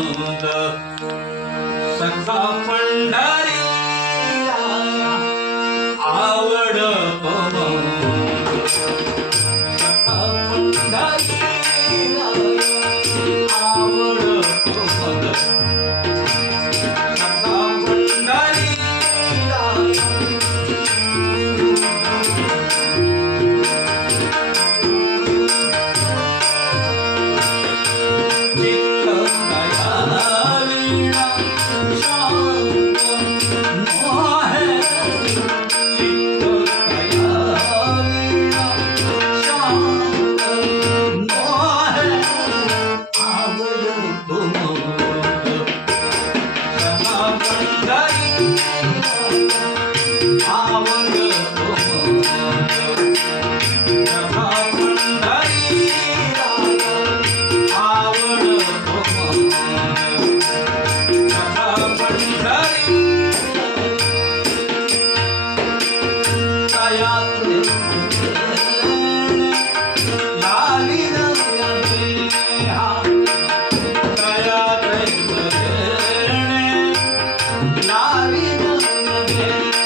मोद सखा Pandhari Hari Namah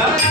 나